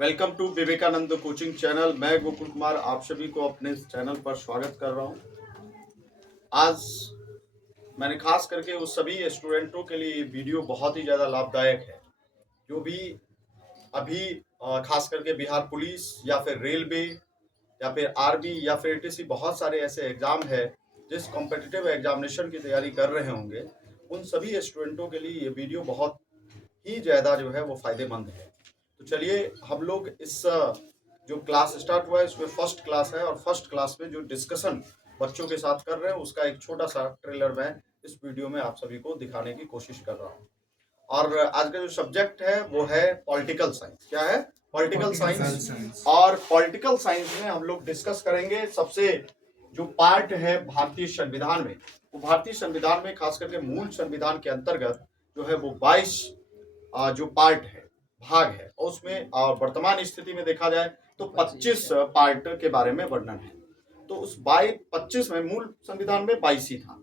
Welcome to Vivekananda coaching channel. मैं गोकुल कुमार आप सभी को अपने इस चैनल पर स्वागत कर रहा हूं। आज मैंने खास करके उस सभी स्टूडेंटों के लिए वीडियो बहुत ही ज़्यादा लाभदायक है जो भी अभी खास करके बिहार पुलिस या फिर रेलवे या फिर आर्मी या फिर एटीसी बहुत सारे ऐसे एग्जाम है जिस कॉम्पिटिटिव एग्जामिनेशन की तैयारी कर रहे होंगे, उन सभी स्टूडेंटों के लिए ये वीडियो बहुत ही ज़्यादा जो है वो फायदेमंद है। तो चलिए हम लोग इस जो क्लास स्टार्ट हुआ है इसमें फर्स्ट क्लास है और फर्स्ट क्लास में जो डिस्कशन बच्चों के साथ कर रहे हैं उसका एक छोटा सा ट्रेलर मैं इस वीडियो में आप सभी को दिखाने की कोशिश कर रहा हूँ। और आज का जो सब्जेक्ट है वो है पॉलिटिकल साइंस। क्या है? Political science. और पॉलिटिकल साइंस में हम लोग डिस्कस करेंगे सबसे जो पार्ट है भारतीय संविधान में, वो भारतीय संविधान में खास करके मूल संविधान के अंतर्गत जो है वो 22 जो पार्ट है, भाग है, और उसमें वर्तमान स्थिति में देखा जाए तो 25 पार्ट के बारे में वर्णन है। तो उस 25 में मूल संविधान में 22 ही था।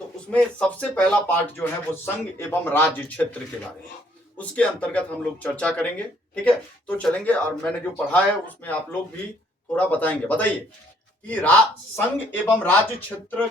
तो उसमें सबसे पहला पार्ट जो है वो संघ एवं राज्य क्षेत्र के बारे में, उसके अंतर्गत हम लोग चर्चा करेंगे। ठीक है, तो चलेंगे और मैंने जो पढ़ा है उसमें आप लोग भी थोड़ा बताएंगे। बताइए कि संघ एवं राज्य क्षेत्र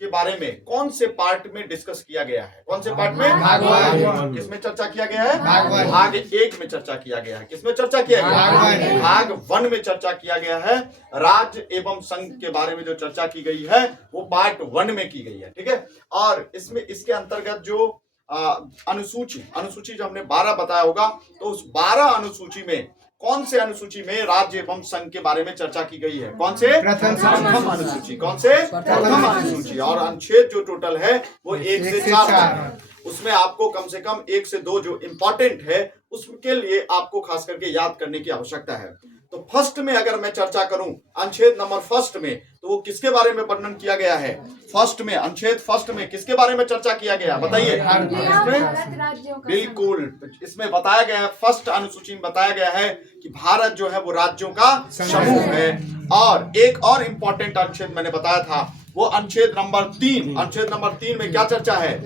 के बारे में कौन से पार्ट में डिस्कस किया गया है? कौन से पार्ट में? भाग किसमें चर्चा किया गया है? भाग 1 में चर्चा किया गया है। किसमें चर्चा किया गया है? भाग 1 में चर्चा किया गया है। राज्य एवं संघ के बारे में जो चर्चा की गई है वो पार्ट 1 में की गई है। ठीक है, और इसमें इसके अंतर्गत जो अनुसूची जो हमने 12 बताया होगा, तो उस 12 अनुसूची में कौन से अनुसूची में राज्य एवं संघ के बारे में चर्चा की गई है? कौन से? प्रथम अनुसूची। कौन से? प्रथम अनुसूची। और अनुच्छेद जो टोटल है वो 1 से 4 है। उसमें आपको कम से कम 1 से 2 जो इंपॉर्टेंट है उसके लिए आपको खास करके याद करने की आवश्यकता है। तो फर्स्ट में अगर मैं चर्चा करूं अनुच्छेद नंबर फर्स्ट में, तो वो किसके बारे में वर्णन किया गया है? फर्स्ट में, अनुच्छेद फर्स्ट में किसके बारे में चर्चा किया गया? बताइए। बिल्कुल, इसमें बताया गया है, फर्स्ट अनुसूची में बताया गया है कि भारत जो है वो राज्यों का समूह है। और एक और इंपॉर्टेंट अनुच्छेद मैंने बताया था, वो अनुच्छेद नंबर 3। अनुच्छेद नंबर 3 में क्या चर्चा है?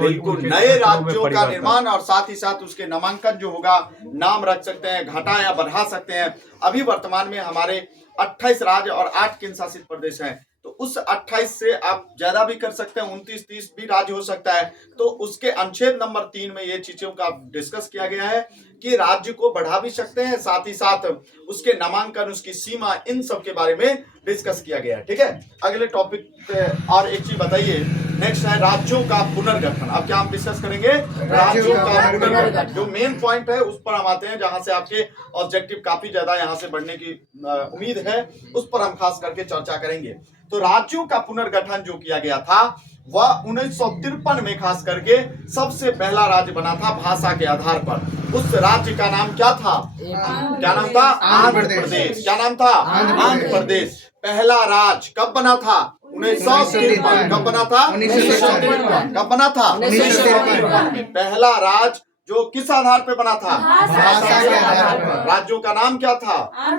बिल्कुल, नए राज्यों का निर्माण और साथ ही साथ उसके नामांकन जो होगा, नाम रख सकते हैं, घटा या बढ़ा सकते हैं। अभी वर्तमान में हमारे 28 राज्य और 8 केंद्र शासित प्रदेश हैं। तो उस 28 से आप ज्यादा भी कर सकते हैं, 29-30 भी राज्य हो सकता है। तो उसके अनुच्छेद नंबर 3 में ये चीजों का डिस्कस किया गया है कि राज्य को बढ़ा भी सकते हैं, साथ ही साथ उसके नामांकन, उसकी सीमा, इन सब के बारे में डिस्कस किया गया है। ठीक है, अगले टॉपिक और एक चीज बताइए, नेक्स्ट है राज्यों का पुनर्गठन। अब क्या हम डिस्कस करेंगे? राज्यों का पुनर्गठन। जो मेन पॉइंट है उस पर हम आते हैं, जहां से आपके ऑब्जेक्टिव काफी ज्यादा यहां से बढ़ने की उम्मीद है, उस पर हम खास करके चर्चा करेंगे। तो राज्यों का पुनर्गठन जो किया गया था वह 1953 में खास करके सबसे पहला राज्य बना था भाषा के आधार पर। उस राज्य का नाम क्या था? क्या नाम था? आंध्र प्रदेश। क्या नाम था? आंध्र प्रदेश। पहला राज्य कब बना था? 1953। कब बना था? 1953। कब बना था? 1953 में। पहला राज्य जो किस आधार पे बना था? भाषा के आधार पर। राज्यों का नाम क्या था?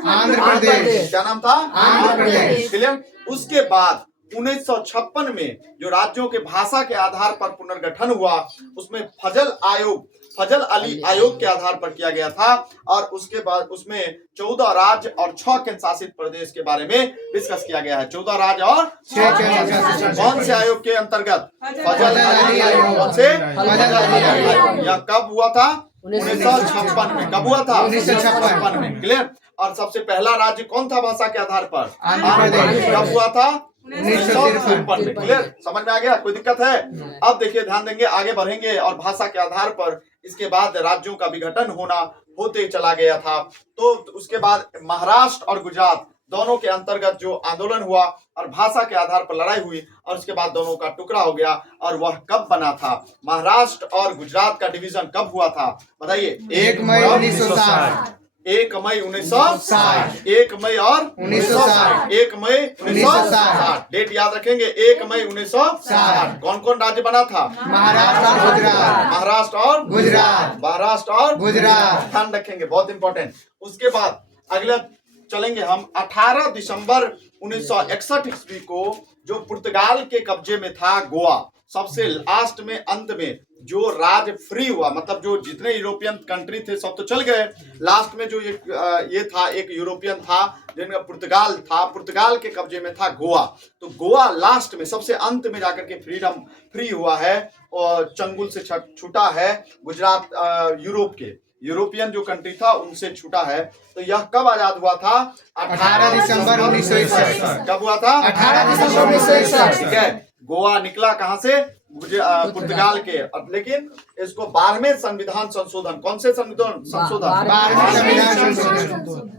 आंध्र प्रदेश। क्या नाम था? आंध्र प्रदेश। क्लियर? उसके बाद 1956 में जो राज्यों के भाषा के आधार पर पुनर्गठन हुआ, उसमें फजल अली आयोग के आधार पर किया गया था। और उसके बाद उसमें 14 राज्य और 6 केंद्र शासित प्रदेश के बारे में डिस्कस किया गया है। 14 राज्य और 6 केंद्र। कौन से आयोग के अंतर्गत? फजल अली आयोग। कौन से? फजल अली आयोग। यह कब हुआ था? 1956 में। कब हुआ था? 1956 में। क्लियर? और सबसे पहला राज्य कौन था भाषा के आधार पर? आंध्र प्रदेश। कब हुआ था? 1953 में। क्लियर? समझ में आ गया? कोई दिक्कत है? अब देखिए, ध्यान देंगे, आगे बढ़ेंगे और भाषा के आधार पर इसके बाद राज्यों का विघटन होते चला गया था। तो उसके बाद महाराष्ट्र और गुजरात दोनों के अंतर्गत जो आंदोलन हुआ और भाषा के आधार पर लड़ाई हुई, और उसके बाद दोनों का टुकड़ा हो गया। और वह कब बना था? महाराष्ट्र और गुजरात का डिवीजन कब हुआ था? बताइए। 1 मई 1960। 1 मई 1960। 1 मई और 1960। 1 मई 1960। डेट याद रखेंगे, 1 मई 1960। कौन कौन राज्य बना था? महाराष्ट्र और गुजरात। महाराष्ट्र और गुजरात। महाराष्ट्र और गुजरात। ध्यान रखेंगे, बहुत इंपॉर्टेंट। उसके बाद अगला चलेंगे हम 18 दिसंबर 1961 ईस्वी को जो पुर्तगाल के कब्जे में था गोवा। सबसे लास्ट में अंत में जो राज फ्री हुआ, मतलब जो जितने यूरोपियन कंट्री थे सब तो चल गए, लास्ट में जो ये था एक यूरोपियन था जिनका पुर्तगाल था, पुर्तगाल के कब्जे में था गोवा। तो गोवा लास्ट में सबसे अंत में जाकर के फ्री हुआ है और चंगुल से छूटा है। गुजरात यूरोपियन जो कंट्री था उनसे छूटा है। तो यह कब आजाद हुआ था? 18 दिसंबर 1961। कब हुआ था? 18 दिसंबर 1961। ठीक है। गोवा निकला कहां से? पुर्तगाल के। लेकिन इसको 12वें संविधान संशोधन, कौन से संविधान संशोधन?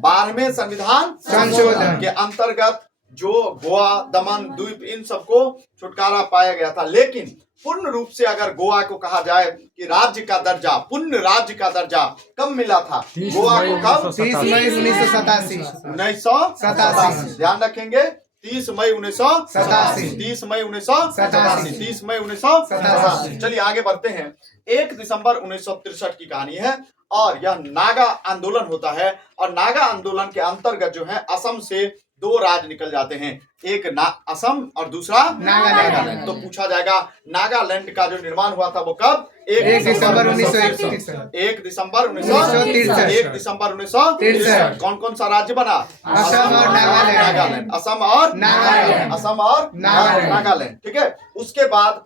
12वें संविधान संशोधन के अंतर्गत जो गोवा, दमन, द्वीप इन सबको छुटकारा पाया गया था। लेकिन पूर्ण रूप से अगर गोवा को कहा जाए कि राज्य का दर्जा, पूर्ण राज्य का दर्जा कब मिला था गोवा को? कब? 30 मई 1987। 1987। ध्यान रखेंगे, 30 मई 1987। 30 मई 1987। 30 मई 1987। चलिए आगे बढ़ते हैं। 1 दिसंबर 1963 की कहानी है और यह नागा आंदोलन होता है। और नागा आंदोलन के अंतर्गत जो है असम से 2 राज्य निकल जाते हैं, एक असम और दूसरा नागालैंड। तो पूछा जाएगा नागालैंड का जो निर्माण हुआ था वो कब? 1 दिसंबर 1963। 1 दिसंबर 1963। 1 दिसंबर 1963। कौन कौन सा राज्य बना? असम और नागालैंड। असम और नागालैंड। असम और नागालैंड। ठीक है। उसके बाद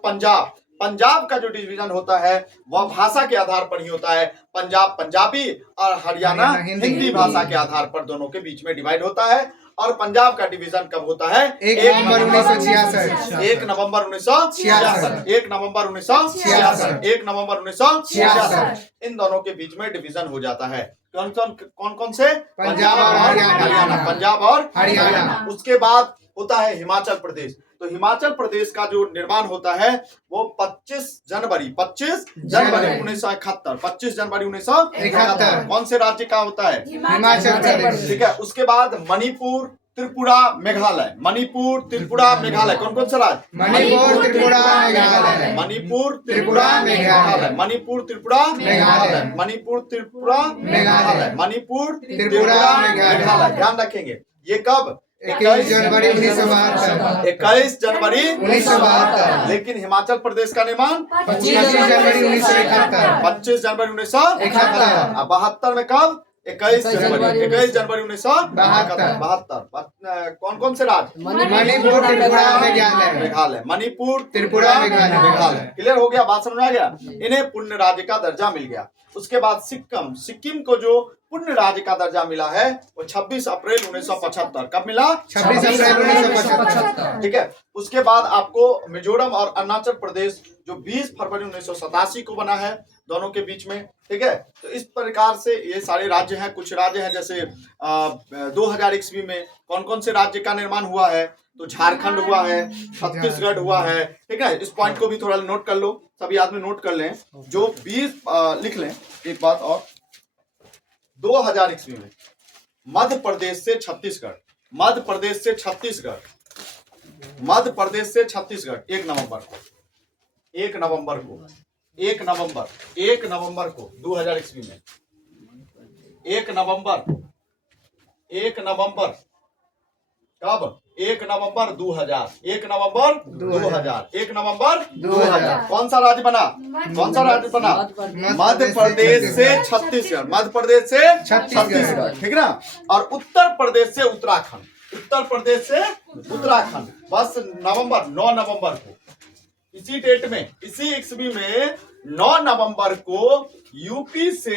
पंजाब का जो डिवीजन होता है वह भाषा के आधार पर ही होता है। पंजाब पंजाबी और हरियाणा हिंदी भाषा के आधार पर दोनों के बीच में डिवाइड होता है। और पंजाब का डिवीजन कब होता है? 1 नवंबर 1966। 1 नवंबर 1966। 1 नवंबर 1966। 1 नवंबर 1966। इन दोनों के बीच में डिवीजन हो जाता है। कौन कौन से? पंजाब और हरियाणा। पंजाब और हरियाणा। उसके बाद होता है हिमाचल प्रदेश। तो हिमाचल प्रदेश का जो निर्माण होता है वो 25 जनवरी 1971। 25 जनवरी 1971। कौन से राज्य का होता है? हिमाचल प्रदेश। ठीक है। उसके बाद मणिपुर, त्रिपुरा, मेघालय। मणिपुर, त्रिपुरा, मेघालय। कौन कौन सा राज्य? मणिपुर, त्रिपुरा, मेघालय। मणिपुर, त्रिपुरा, मेघालय। मणिपुर, त्रिपुरा, मेघालय। मणिपुर, त्रिपुरा, मेघालय। मणिपुर, त्रिपुरा, मेघालय। ध्यान रखेंगे ये कब? 21 जनवरी 1972। 21 जनवरी 1972। लेकिन हिमाचल प्रदेश का निर्माण 25 जनवरी 1971। 25 जनवरी 1971। 72 में कब? 21 जनवरी 1972। कौन कौन से राज्य? मणिपुर, त्रिपुरा, मेघालय। मणिपुर, त्रिपुरा, मेघालय। क्लियर हो गया? बात समझ आ गया? इन्हें पूर्ण राज्य का दर्जा मिल गया। उसके बाद सिक्किम को जो पूर्ण राज्य का दर्जा मिला है वो 26 अप्रैल 1975। कब मिला? 26 अप्रैल 1975। ठीक है। उसके बाद आपको मिजोरम और अरुणाचल प्रदेश जो 20 फरवरी 1987 को बना है दोनों के बीच में। ठीक है। तो इस प्रकार से ये सारे राज्य हैं। कुछ राज्य हैं जैसे 2000 ईस्वी में कौन कौन से राज्य का निर्माण हुआ है? तो झारखंड हुआ है, छत्तीसगढ़ हुआ है। ठीक है। इस पॉइंट को भी थोड़ा नोट कर लो, सभी आदमी नोट कर लें। जो 20 लिख लें। एक बात और, 2000 ईस्वी में मध्य प्रदेश से छत्तीसगढ़, 1 नवंबर को 2000 ईस्वी में 1 नवंबर कब? 1 नवंबर 2000। 1 नवंबर 2000। कौन सा राज्य बना? मध्य प्रदेश से छत्तीसगढ़। मध्य प्रदेश से छत्तीसगढ़। ठीक ना। और उत्तर प्रदेश से उत्तराखंड। बस 9 नवंबर को इसी डेट में, इसी ईस्वी में 9 नवंबर को यूपी से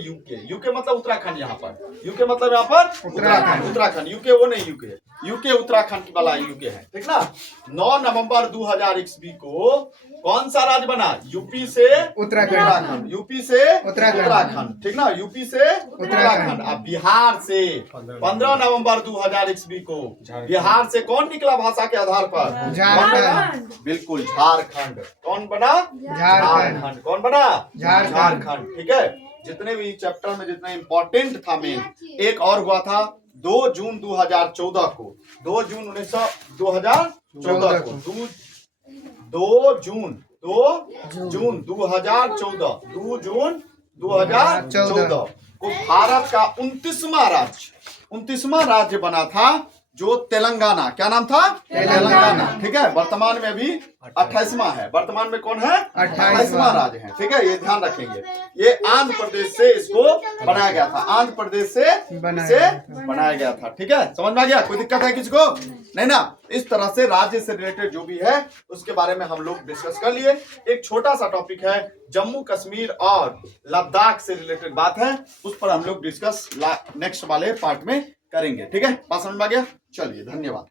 यूके मतलब उत्तराखंड। यहाँ पर यूके मतलब यहाँ पर उत्तराखंड। यूके वो नहीं, यूके उत्तराखंड की वाला यूके है। ठीक ना। 9 नवंबर 2000 ईस्वी को कौन सा राज्य बना? यूपी से उत्तराखंड। ठीक ना। यूपी से उत्तराखंड। अब बिहार से 15 नवंबर 2000 ईस्वी को बिहार से कौन निकला भाषा के आधार पर? झारखंड। बिल्कुल, झारखंड। कौन बना? झारखंड। कौन बना? झारखंड। ठीक है। जितने भी चैप्टर में जितने इंपॉर्टेंट था मेन, एक और हुआ था 2 जून 2014 को। 2 जून 2014 को 2 जून 2014 को भारत का 29वां राज्य बना था जो तेलंगाना, क्या नाम था? तेलंगाना। ठीक है, वर्तमान में अभी 28वां है। वर्तमान में कौन है? 28वां राज्य है। ठीक है, ये ध्यान रखेंगे। ये आंध्र प्रदेश से इसको बनाया गया था, आंध्र प्रदेश से बनाया गया था। ठीक है, समझ में आ गया? कोई दिक्कत है किसी को? नहीं ना? इस तरह से राज्य से रिलेटेड जो भी है उसके बारे में हम लोग डिस्कस कर लिए। एक छोटा सा टॉपिक है जम्मू कश्मीर और लद्दाख से रिलेटेड बात है, उस पर हम लोग डिस्कस नेक्स्ट वाले पार्ट में करेंगे। ठीक है, बात समझ में आ गया? चलिए, धन्यवाद।